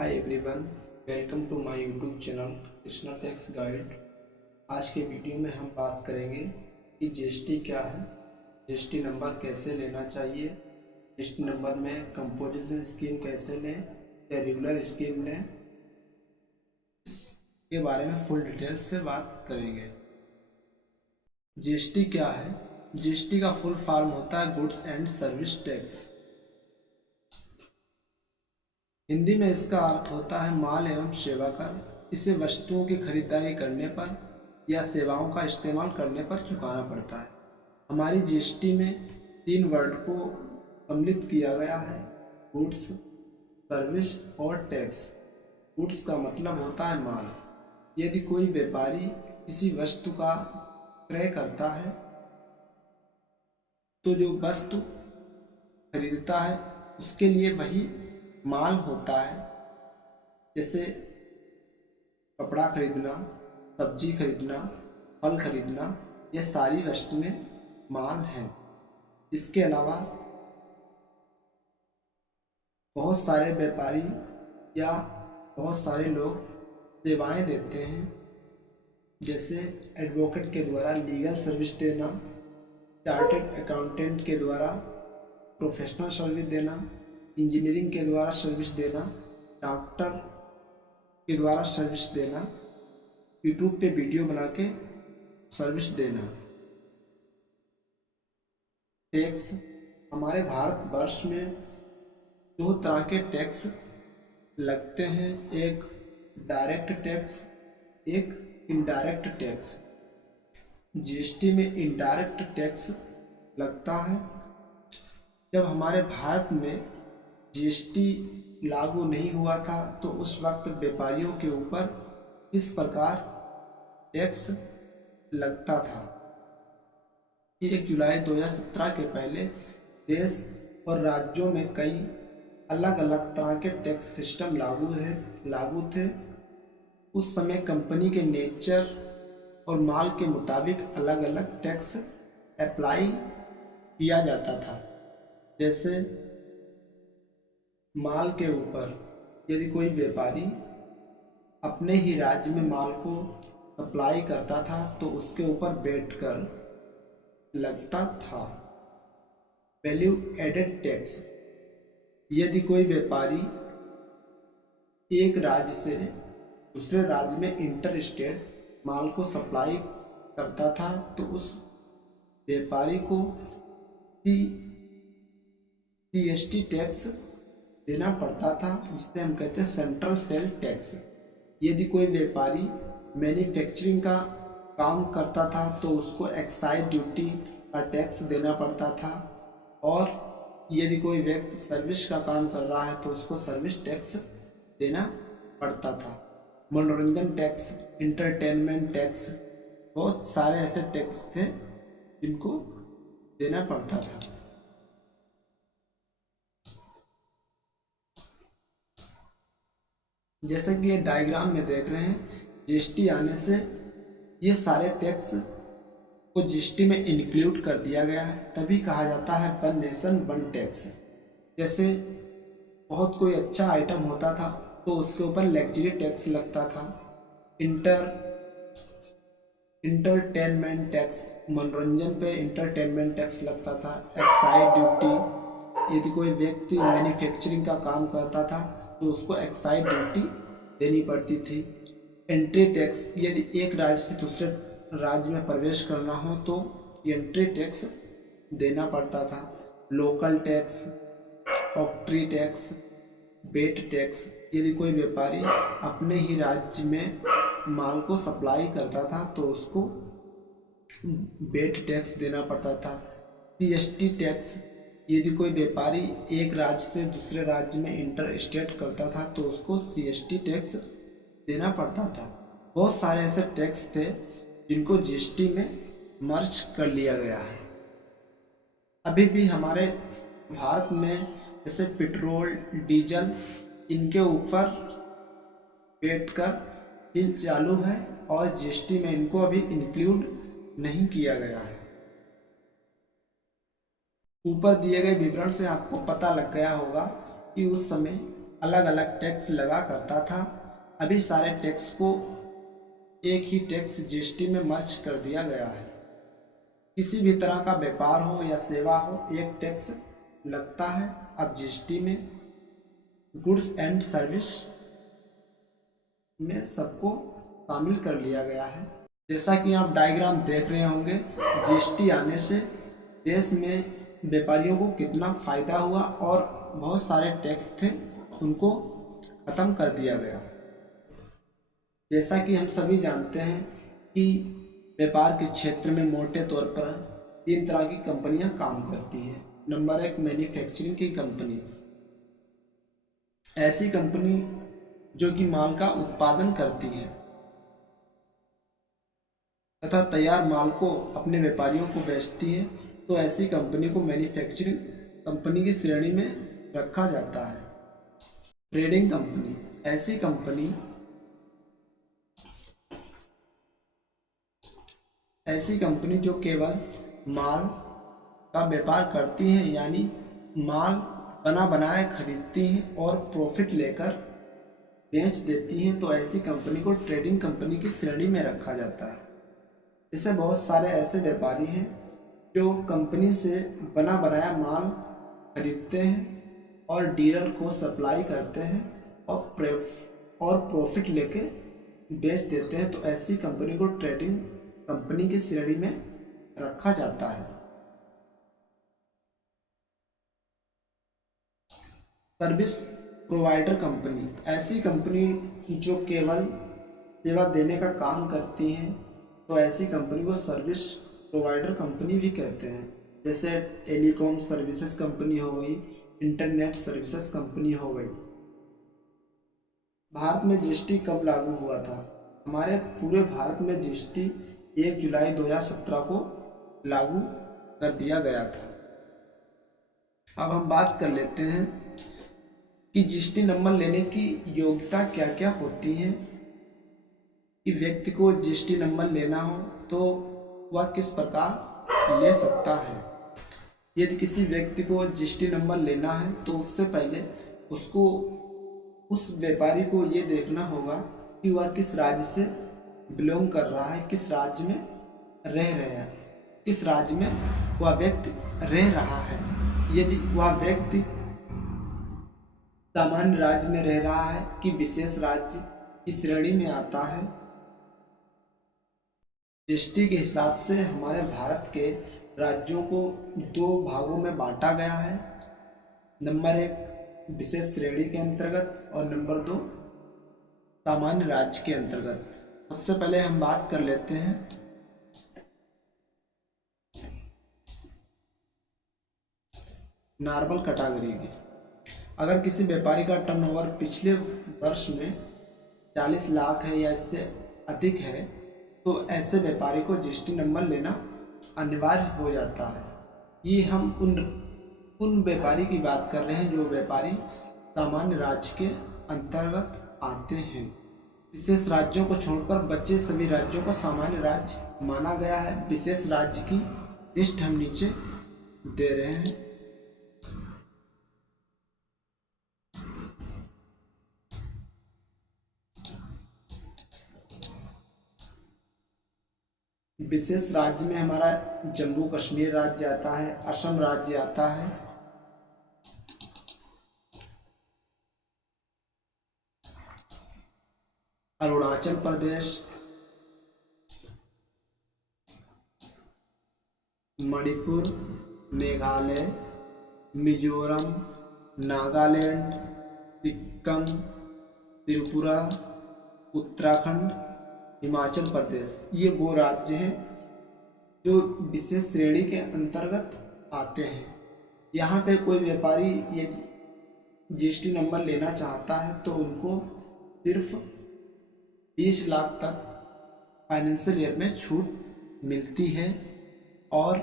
Hi everyone, welcome to my YouTube channel Krishna tax guide. आज के video में हम बात करेंगे कि जीएसटी क्या है, जीएसटी नंबर कैसे लेना चाहिए, जीएसटी नंबर में कंपोजिशन स्कीम कैसे लें या रेगुलर स्कीम लें, इसके बारे में फुल डिटेल्स से बात करेंगे। जीएसटी क्या है? जीएसटी का फुल फॉर्म होता है goods and service tax. Hindi में इसका अर्थ होता है माल एवं सेवा कर। इसे वस्तुओं की खरीदारी करने पर या सेवाओं का इस्तेमाल करने पर चुकाना पड़ता है। हमारी जीएसटी में 3 वर्ड को सम्मिलित किया गया है: गुड्स, सर्विस और टैक्स। गुड्स का मतलब होता है माल। यदि कोई व्यापारी किसी वस्तु का क्रय करता है तो जो वस्तु खरीदता है उसके लिए वही माल होता है। जैसे कपड़ा खरीदना, सब्जी खरीदना, फल खरीदना, ये सारी वस्तुएं माल हैं। इसके अलावा बहुत सारे व्यापारी या बहुत सारे लोग सेवाएं देते हैं, जैसे एडवोकेट के द्वारा लीगल सर्विस देना, चार्टर्ड अकाउंटेंट के द्वारा प्रोफेशनल सर्विस देना, इंजीनियरिंग के द्वारा सर्विस देना, डॉक्टर के द्वारा सर्विस देना, यूट्यूब पे वीडियो बना के सर्विस देना। टैक्स हमारे भारतवर्ष में 2 तरह के टैक्स लगते हैं, एक डायरेक्ट टैक्स, एक इनडायरेक्ट टैक्स। जीएसटी में इनडायरेक्ट टैक्स लगता है जब हमारे भारत में जीएसटी लागू नहीं हुआ था तो उस वक्त व्यापारियों के ऊपर इस प्रकार टैक्स लगता था। 1 जुलाई 2017 के पहले देश और राज्यों में कई अलग अलग तरह के टैक्स सिस्टम लागू थे। उस समय कंपनी के नेचर और माल के मुताबिक अलग अलग टैक्स अप्लाई किया जाता था। जैसे माल के ऊपर यदि कोई व्यापारी अपने ही राज्य में माल को सप्लाई करता था तो उसके ऊपर बैठकर लगता था वैल्यू एडेड टैक्स। यदि कोई व्यापारी एक राज्य से दूसरे राज्य में इंटर स्टेट माल को सप्लाई करता था तो उस व्यापारी को सीएसटी टैक्स देना पड़ता था, जिसे हम कहते हैं सेंट्रल सेल टैक्स। यदि कोई व्यापारी मैन्युफैक्चरिंग का काम करता था तो उसको एक्साइज ड्यूटी का टैक्स देना पड़ता था, और यदि कोई व्यक्ति सर्विस का काम कर रहा है तो उसको सर्विस टैक्स देना पड़ता था। मनोरंजन टैक्स, इंटरटेनमेंट टैक्स, बहुत सारे ऐसे टैक्स थे जिनको देना पड़ता था। जैसे कि ये डायग्राम में देख रहे हैं, जीएसटी आने से ये सारे टैक्स को जीएसटी में इंक्लूड कर दिया गया है, तभी कहा जाता है वन नेशन वन टैक्स। जैसे बहुत कोई अच्छा आइटम होता था तो उसके ऊपर लग्जरी टैक्स लगता था। इंटरटेनमेंट टैक्स, मनोरंजन पे इंटरटेनमेंट टैक्स लगता था। एक्साइज ड्यूटी, यदि कोई व्यक्ति मैन्युफैक्चरिंग का काम करता था तो उसको एक्साइज ड्यूटी देनी पड़ती थी। एंट्री टैक्स, यदि एक राज्य से दूसरे राज्य में प्रवेश करना हो तो एंट्री टैक्स देना पड़ता था। Local tax, octroi tax, VAT tax, यदि कोई व्यापारी अपने ही राज्य में माल को सप्लाई करता था तो उसको वेट टैक्स देना पड़ता था। सीएसटी टैक्स, यदि कोई व्यापारी एक राज्य से दूसरे राज्य में इंटर स्टेट करता था तो उसको सीएसटी टैक्स देना पड़ता था। बहुत सारे ऐसे टैक्स थे जिनको जीएसटी में मर्ज कर लिया गया है। अभी भी हमारे भारत में जैसे पेट्रोल, डीजल, इनके ऊपर बैठकर बिल चालू है और जीएसटी में इनको अभी इंक्लूड नहीं किया गया है। ऊपर दिए गए विवरण से आपको पता लग गया होगा कि उस समय अलग अलग टैक्स लगा करता था, अभी सारे टैक्स को एक ही टैक्स जीएसटी में मर्ज कर दिया गया है। किसी भी तरह का व्यापार हो या सेवा हो, एक टैक्स लगता है। अब जीएसटी में गुड्स एंड सर्विस में सबको शामिल कर लिया गया है। जैसा कि आप डायग्राम देख रहे होंगे, जीएसटी आने से देश में व्यापारियों को कितना फ़ायदा हुआ और बहुत सारे टैक्स थे उनको ख़त्म कर दिया गया। जैसा कि हम सभी जानते हैं कि व्यापार के क्षेत्र में मोटे तौर पर 3 तरह की कंपनियां काम करती हैं। नंबर 1, मैन्युफैक्चरिंग की कंपनी, ऐसी कंपनी जो कि माल का उत्पादन करती है तथा तैयार माल को अपने व्यापारियों को बेचती है, तो ऐसी कंपनी को मैन्युफैक्चरिंग कंपनी की श्रेणी में रखा जाता है। ट्रेडिंग कंपनी, ऐसी कंपनी जो केवल माल का व्यापार करती हैं, यानी माल बना बनाया खरीदती हैं और प्रॉफिट लेकर बेच देती हैं, तो ऐसी कंपनी को ट्रेडिंग कंपनी की श्रेणी में रखा जाता है। जैसे बहुत सारे ऐसे व्यापारी हैं जो कंपनी से बना बनाया माल खरीदते हैं और डीलर को सप्लाई करते हैं और प्रॉफिट लेके बेच देते हैं, तो ऐसी कंपनी को ट्रेडिंग कंपनी की श्रेणी में रखा जाता है। सर्विस प्रोवाइडर कंपनी, ऐसी कंपनी जो केवल सेवा देने का काम करती हैं, तो ऐसी कंपनी को सर्विस प्रोवाइडर कंपनी भी कहते हैं। जैसे टेलीकॉम सर्विसेज कंपनी हो गई, इंटरनेट सर्विसेज कंपनी हो गई। भारत में जीएसटी कब लागू हुआ था? हमारे पूरे भारत में जीएसटी 1 जुलाई 2017 को लागू कर दिया गया था। अब हम बात कर लेते हैं कि जीएसटी नंबर लेने की योग्यता क्या क्या होती है। कि व्यक्ति को जीएसटी नंबर लेना हो तो वह किस प्रकार ले सकता है। यदि किसी व्यक्ति को जीएसटी नंबर लेना है तो उससे पहले उसको उस व्यापारी को ये देखना होगा कि वह किस राज्य से बिलोंग कर रहा है, किस राज्य में रह रहा है, किस राज्य में वह व्यक्ति रह रहा है। यदि वह व्यक्ति सामान्य राज्य में रह रहा है कि विशेष राज्य की श्रेणी में आता है। जीएसटी के हिसाब से हमारे भारत के राज्यों को 2 भागों में बांटा गया है। नंबर 1 विशेष श्रेणी के अंतर्गत और नंबर 2 सामान्य राज्य के अंतर्गत। सबसे पहले हम बात कर लेते हैं नॉर्मल कैटेगरी की। अगर किसी व्यापारी का टर्नओवर पिछले वर्ष में 40 लाख है या इससे अधिक है, तो ऐसे व्यापारी को जीएसटी नंबर लेना अनिवार्य हो जाता है। ये हम उन व्यापारी की बात कर रहे हैं जो व्यापारी सामान्य राज्य के अंतर्गत आते हैं। विशेष राज्यों को छोड़कर बचे सभी राज्यों को सामान्य राज्य माना गया है। विशेष राज्य की लिस्ट हम नीचे दे रहे हैं। विशेष राज्य में हमारा जम्मू कश्मीर राज्य आता है, असम राज्य आता है, अरुणाचल प्रदेश, मणिपुर, मेघालय, मिजोरम, नागालैंड, सिक्किम, त्रिपुरा, उत्तराखंड, हिमाचल प्रदेश। ये वो राज्य हैं जो विशेष श्रेणी के अंतर्गत आते हैं। यहाँ पे कोई व्यापारी ये जीएसटी नंबर लेना चाहता है तो उनको सिर्फ 20 लाख तक फाइनेंशियल ईयर में छूट मिलती है और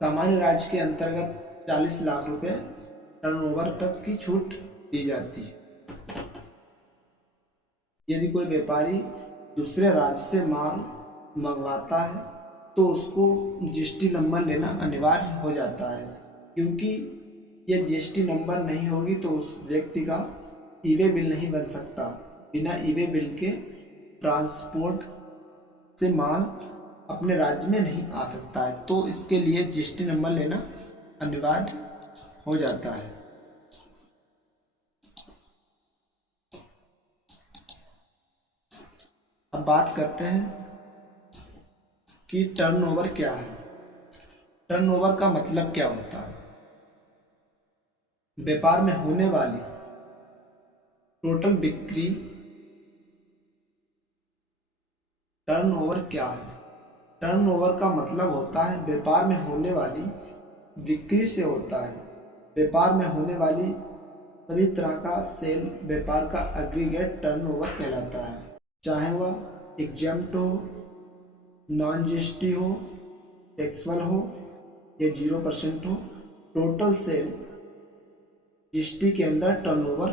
सामान्य राज्य के अंतर्गत 40 लाख रुपए टर्नओवर तक की छूट दी जाती है। यदि कोई व्यापारी दूसरे राज्य से माल मंगवाता है तो उसको जीएसटी नंबर लेना अनिवार्य हो जाता है, क्योंकि यह जीएसटी नंबर नहीं होगी तो उस व्यक्ति का ई वे बिल नहीं बन सकता। बिना ई वे बिल के ट्रांसपोर्ट से माल अपने राज्य में नहीं आ सकता है, तो इसके लिए जीएसटी नंबर लेना अनिवार्य हो जाता है। अब बात करते हैं कि टर्नओवर क्या है। टर्नओवर का मतलब क्या होता है? व्यापार में होने वाली टोटल बिक्री। टर्नओवर क्या है? टर्नओवर का मतलब होता है व्यापार में होने वाली बिक्री से होता है। व्यापार में होने वाली सभी तरह का सेल व्यापार का एग्रीगेट टर्नओवर कहलाता है, चाहे वह एग्जम्प्ट हो, नॉन जीएसटी हो, टैक्सेबल हो या 0% हो। टोटल सेल जीएसटी के अंदर टर्नओवर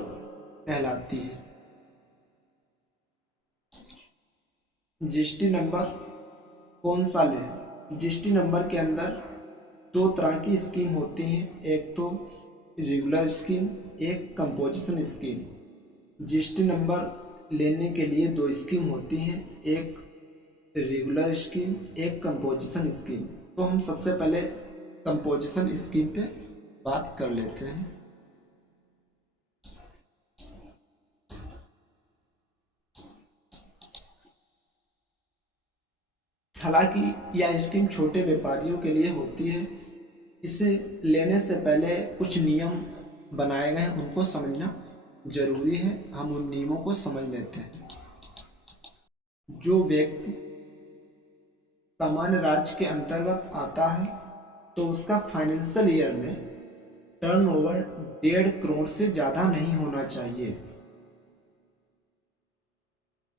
कहलाती है। जीएसटी नंबर कौन सा लें? जीएसटी नंबर के अंदर दो तरह की स्कीम होती हैं, एक तो रेगुलर स्कीम, एक कंपोजिशन स्कीम। जीएसटी नंबर लेने के लिए दो स्कीम होती हैं, एक रेगुलर स्कीम, एक कंपोजिशन स्कीम। तो हम सबसे पहले कंपोजिशन स्कीम पे बात कर लेते हैं। हालांकि यह स्कीम छोटे व्यापारियों के लिए होती है। इसे लेने से पहले कुछ नियम बनाए गए हैं, उनको समझना जरूरी है। हम उन नियमों को समझ लेते हैं। जो व्यक्ति सामान्य राज्य के अंतर्गत आता है तो उसका फाइनेंशियल ईयर में टर्नओवर 1.5 करोड़ से ज़्यादा नहीं होना चाहिए।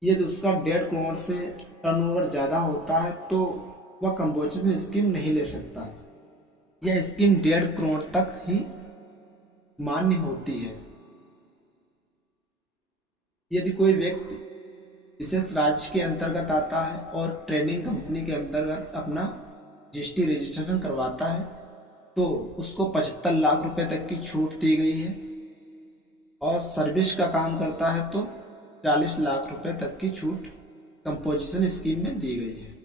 यदि उसका 1.5 करोड़ से टर्नओवर ज़्यादा होता है तो वह कंपोजिशन स्कीम नहीं ले सकता। यह स्कीम 1.5 करोड़ तक ही मान्य होती है। यदि कोई व्यक्ति विशेष राज्य के अंतर्गत आता है और ट्रेडिंग कंपनी के अंतर्गत अपना जीएसटी रजिस्ट्रेशन करवाता है तो उसको 75 लाख रुपए तक की छूट दी गई है, और सर्विस का काम करता है तो 40 लाख रुपए तक की छूट कंपोजिशन स्कीम में दी गई है।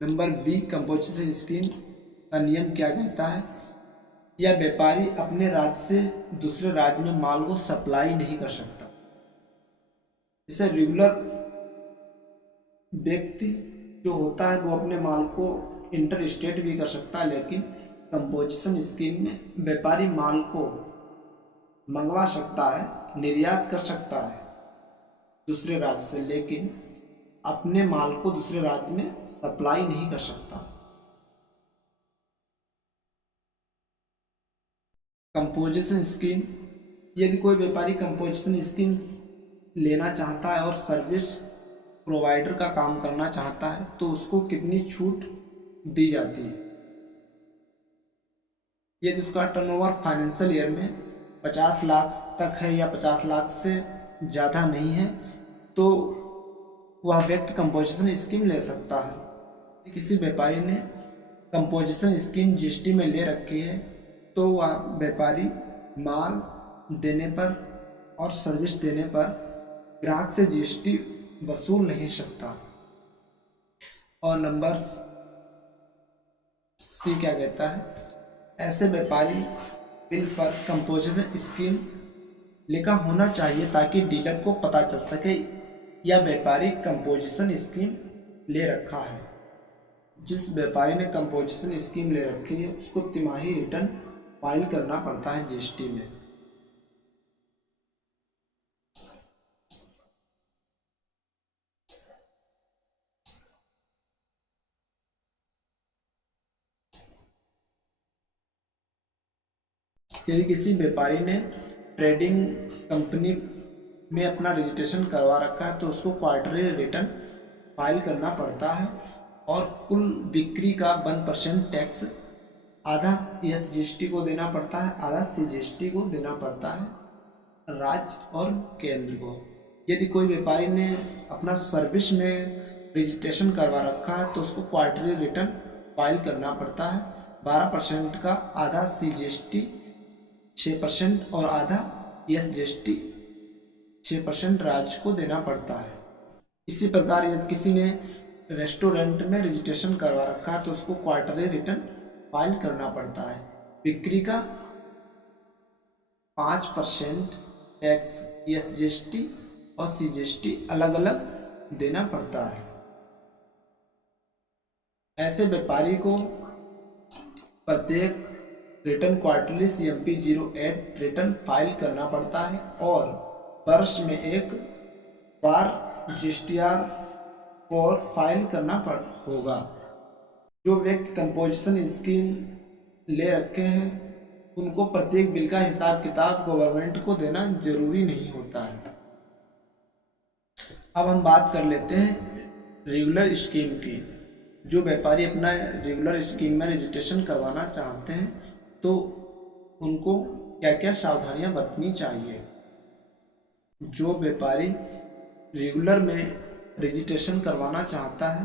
नंबर बी, कंपोजिशन स्कीम का नियम क्या कहता है? यह व्यापारी अपने राज्य से दूसरे राज्य में माल को सप्लाई नहीं कर सकता। जैसे रेगुलर व्यक्ति जो होता है वो अपने माल को इंटर स्टेट भी कर सकता है, लेकिन कंपोजिशन स्कीम में व्यापारी माल को मंगवा सकता है, निर्यात कर सकता है दूसरे राज्य से, लेकिन अपने माल को दूसरे राज्य में सप्लाई नहीं कर सकता। कंपोजिशन स्कीम, यदि कोई व्यापारी कंपोजिशन स्कीम लेना चाहता है और सर्विस प्रोवाइडर का काम करना चाहता है तो उसको कितनी छूट दी जाती है? यदि उसका टर्नओवर फाइनेंशियल ईयर में 50 लाख तक है या 50 लाख से ज़्यादा नहीं है तो वह व्यक्ति कंपोजिशन स्कीम ले सकता है। किसी व्यापारी ने कंपोजिशन स्कीम जीएसटी में ले रखी है तो वह व्यापारी माल देने पर और सर्विस देने पर ग्राहक से जीएसटी वसूल नहीं सकता। और नंबर सी क्या कहता है? ऐसे व्यापारी बिल पर कंपोजिशन स्कीम लिखा होना चाहिए ताकि डीलर को पता चल सके या व्यापारी कंपोजिशन स्कीम ले रखा है। जिस व्यापारी ने कंपोजिशन स्कीम ले रखी है उसको तिमाही रिटर्न फाइल करना पड़ता है जीएसटी में। यदि किसी व्यापारी ने ट्रेडिंग कंपनी में अपना रजिस्ट्रेशन करवा रखा है तो उसको क्वार्टरली रिटर्न फाइल करना पड़ता है, और कुल बिक्री का 1% टैक्स आधा एसजीएसटी को देना पड़ता है, आधा सीजीएसटी को देना पड़ता है राज्य और केंद्र को। यदि कोई व्यापारी ने अपना सर्विस में रजिस्ट्रेशन करवा रखा है तो उसको क्वार्टरली रिटर्न फाइल करना पड़ता है। 12% का आधा सीजीएसटी 6% और आधा SGST 6% राज्य को देना पड़ता है। इसी प्रकार यदि किसी ने रेस्टोरेंट में रजिस्ट्रेशन करवा रखा है तो उसको क्वार्टरली रिटर्न फाइल करना पड़ता है। बिक्री का 5% टैक्स SGST और CGST अलग अलग देना पड़ता है। ऐसे व्यापारी को प्रत्येक return quarterly CMP 08 return file करना पड़ता है और वर्ष में एक बार GSTR 4 फाइल करना होगा। जो व्यक्ति कंपोजिशन स्कीम ले रखे हैं उनको प्रत्येक बिल का हिसाब किताब गवर्नमेंट को देना जरूरी नहीं होता है। अब हम बात कर लेते हैं रेगुलर स्कीम की। जो व्यापारी अपना रेगुलर स्कीम में रजिस्ट्रेशन करवाना चाहते हैं तो उनको क्या क्या सावधानियां बरतनी चाहिए। जो व्यापारी रेगुलर में रजिस्ट्रेशन करवाना चाहता है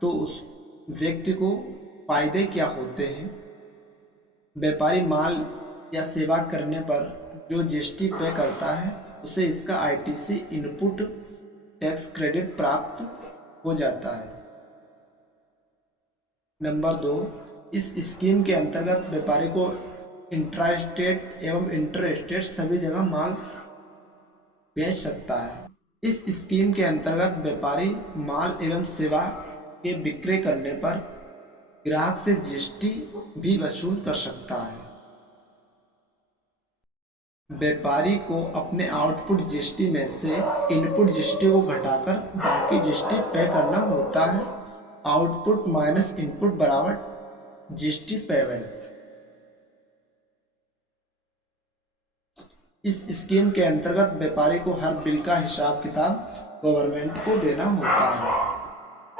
तो उस व्यक्ति को फायदे क्या होते हैं। व्यापारी माल या सेवा करने पर जो GST पे करता है उसे इसका ITC इनपुट टैक्स क्रेडिट प्राप्त हो जाता है। नंबर 2, इस स्कीम के अंतर्गत व्यापारी को इंट्रा स्टेट एवं इंटर स्टेट सभी जगह माल बेच सकता है। इस स्कीम के अंतर्गत व्यापारी माल एवं सेवा के विक्रय करने पर ग्राहक से GST भी वसूल कर सकता है। व्यापारी को अपने आउटपुट GST में से इनपुट GST को घटाकर बाकी GST पे करना होता है। आउटपुट माइनस इनपुट बराबर GST पेबल। इस स्कीम के अंतर्गत व्यापारी को हर बिल का हिसाब किताब गवर्नमेंट को देना होता है।